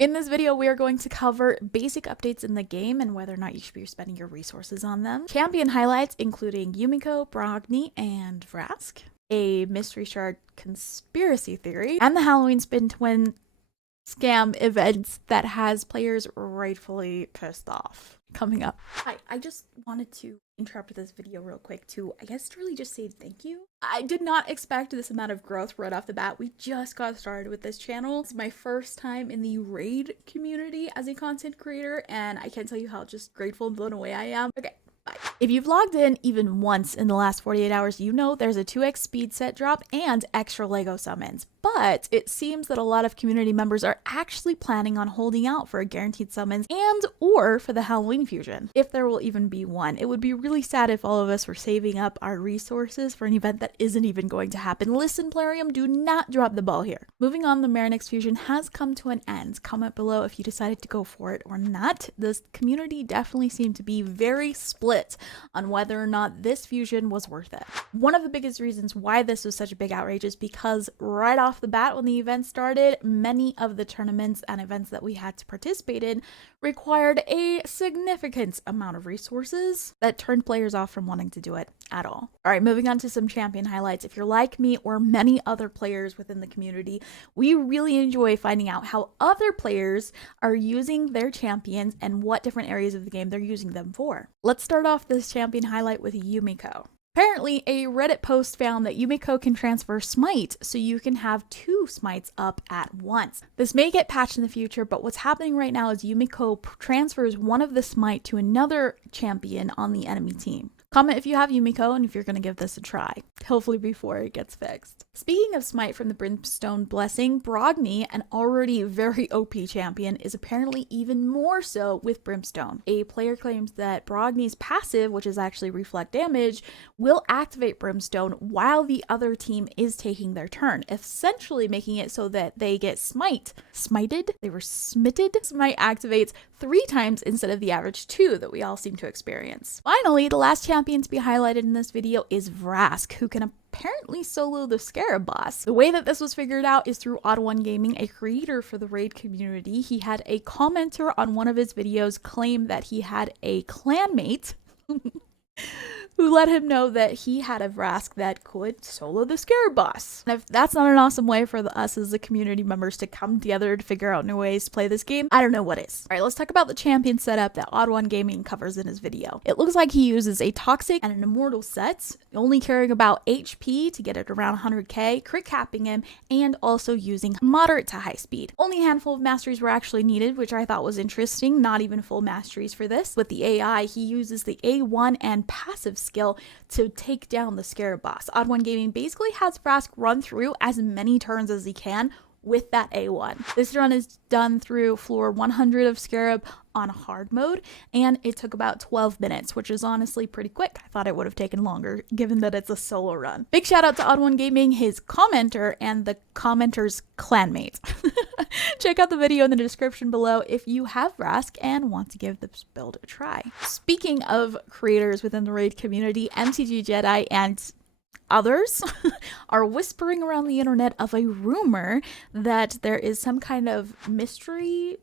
In this video, we are going to cover basic updates in the game and whether or not you should be spending your resources on them. Champion highlights including Yumeko, Brogni, and Vrask. A mystery shard conspiracy theory. And the Halloween spin to win scam events that has players rightfully pissed off. Coming up. Hi, I just wanted to interrupt this video real quick to, I guess, to really just say thank you. I did not expect this amount of growth right off the bat. We just got started with this channel. It's my first time in the raid community as a content creator, and I can't tell you how just grateful and blown away I am. Okay. If you've logged in even once in the last 48 hours, you know there's a 2x speed set drop and extra Lego summons. But it seems that a lot of community members are actually planning on holding out for a guaranteed summons and or for the Halloween fusion, if there will even be one. It would be really sad if all of us were saving up our resources for an event that isn't even going to happen. Listen, Plarium, do not drop the ball here. Moving on, the Marinix fusion has come to an end. Comment below if you decided to go for it or not. This community definitely seemed to be very split on whether or not this fusion was worth it. One of the biggest reasons why this was such a big outrage is because right off the bat when the event started, many of the tournaments and events that we had to participate in required a significant amount of resources that turned players off from wanting to do it at all. All right, moving on to some champion highlights. If you're like me or many other players within the community, we really enjoy finding out how other players are using their champions and what different areas of the game they're using them for. Let's start off this champion highlight with Yumeko. Apparently, a Reddit post found that Yumeko can transfer smite, so you can have 2 smites up at once. This may get patched in the future, but what's happening right now is Yumeko transfers one of the smite to another champion on the enemy team. Comment if you have Yumeko and if you're going to give this a try, hopefully before it gets fixed. Speaking of smite from the Brimstone Blessing, Brogni, an already very OP champion, is apparently even more so with Brimstone. A player claims that Brogni's passive, which is actually reflect damage, will activate Brimstone while the other team is taking their turn, essentially making it so that they get smited? They were smitted? Smite activates 3 times instead of the average 2 that we all seem to experience. Finally, the last champion to be highlighted in this video is Vrask, who can apparently solo the Scarab boss. The way that this was figured out is through Odd1 Gaming, a creator for the raid community. He had a commenter on one of his videos claim that he had a clanmate who let him know that he had a Vrask that could solo the Scarab boss. And if that's not an awesome way for us as the community members to come together to figure out new ways to play this game, I don't know what is. All right, let's talk about the champion setup that Odd1 Gaming covers in his video. It looks like he uses a Toxic and an Immortal set, only caring about HP to get it around 100k, crit capping him, and also using moderate to high speed. Only a handful of masteries were actually needed, which I thought was interesting. Not even full masteries for this. With the AI, he uses the A1 and passive skill to take down the Scarab boss. Odd1 Gaming basically has Vrask run through as many turns as he can with that A1. This run is done through floor 100 of Scarab on hard mode, and it took about 12 minutes, which is honestly pretty quick. I thought it would have taken longer, given that it's a solo run. Big shout out to Odd1 Gaming, his commenter, and the commenter's clanmate. Check out the video in the description below if you have Vrask and want to give this build a try. Speaking of creators within the raid community, MTG Jedi and others are whispering around the internet of a rumor that there is some kind of mystery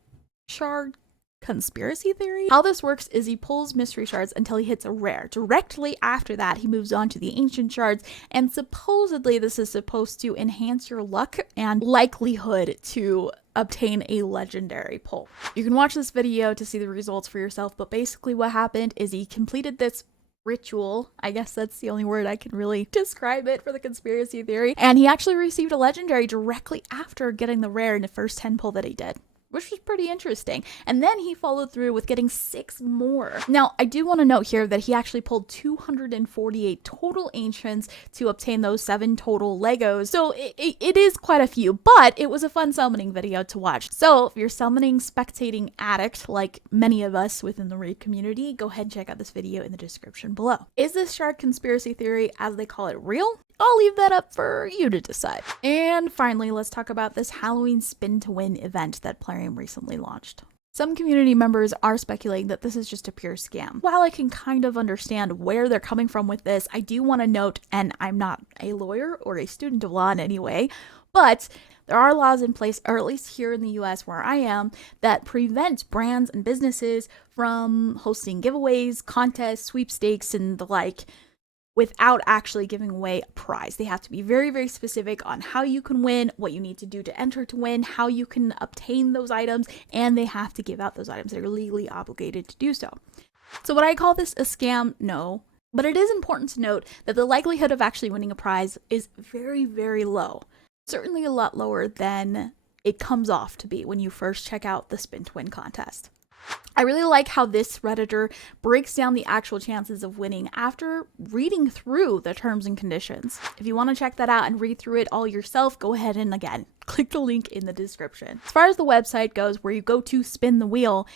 shard conspiracy theory. How this works is he pulls mystery shards until he hits a rare. Directly after that, he moves on to the ancient shards, and supposedly this is supposed to enhance your luck and likelihood to obtain a legendary pull. You can watch this video to see the results for yourself, but basically what happened is he completed this ritual, I guess that's the only word I can really describe it for the conspiracy theory, and he actually received a legendary directly after getting the rare in the first 10 pull that he did, which was pretty interesting. And then he followed through with getting 6 more. Now, I do want to note here that he actually pulled 248 total ancients to obtain those 7 total Legos. So it is quite a few, but it was a fun summoning video to watch. So if you're summoning spectating addict like many of us within the raid community, go ahead and check out this video in the description below. Is this shard conspiracy theory, as they call it, real? I'll leave that up for you to decide. And finally, let's talk about this Halloween spin to win event that Plarium recently launched. Some community members are speculating that this is just a pure scam. While I can kind of understand where they're coming from with this, I do want to note, and I'm not a lawyer or a student of law in any way, but There are laws in place, or at least here in the US where I am, that prevent brands and businesses from hosting giveaways, contests, sweepstakes, and the like without actually giving away a prize. They have to be very, very specific on how you can win, what you need to do to enter to win, how you can obtain those items, and they have to give out those items. They're legally obligated to do so. So would I call this a scam? No. But it is important to note that the likelihood of actually winning a prize is very, very low. Certainly a lot lower than it comes off to be when you first check out the Spin to Win contest. I really like how this Redditor breaks down the actual chances of winning after reading through the terms and conditions. If you want to check that out and read through it all yourself, go ahead and again, click the link in the description. As far as the website goes, where you go to spin the wheel,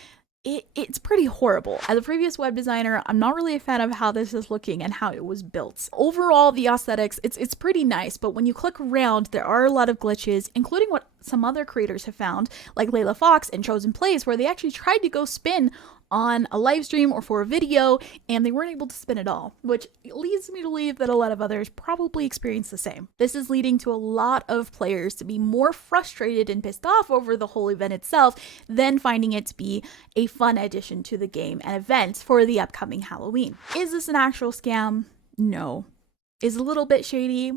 it's pretty horrible. As a previous web designer, I'm not really a fan of how this is looking and how it was built. Overall, the aesthetics, it's pretty nice, but when you click around, there are a lot of glitches, including what some other creators have found, like Layla Fox and Chosen Plays, where they actually tried to go spin on a live stream or for a video, and they weren't able to spin at all, which leads me to believe that a lot of others probably experience the same. This is leading to a lot of players to be more frustrated and pissed off over the whole event itself than finding it to be a fun addition to the game and event for the upcoming Halloween. Is this an actual scam? No. Is it a little bit shady?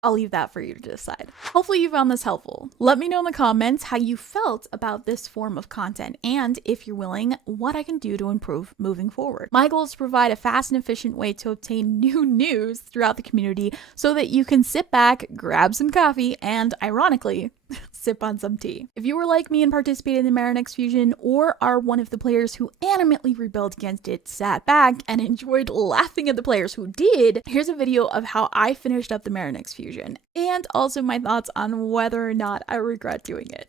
I'll leave that for you to decide. Hopefully you found this helpful. Let me know in the comments how you felt about this form of content, and if you're willing, what I can do to improve moving forward. My goal is to provide a fast and efficient way to obtain new news throughout the community so that you can sit back, grab some coffee, and ironically, sip on some tea. If you were like me and participated in the Marinex fusion, or are one of the players who animately rebelled against it, sat back, and enjoyed laughing at the players who did, here's a video of how I finished up the Marinex fusion, and also my thoughts on whether or not I regret doing it.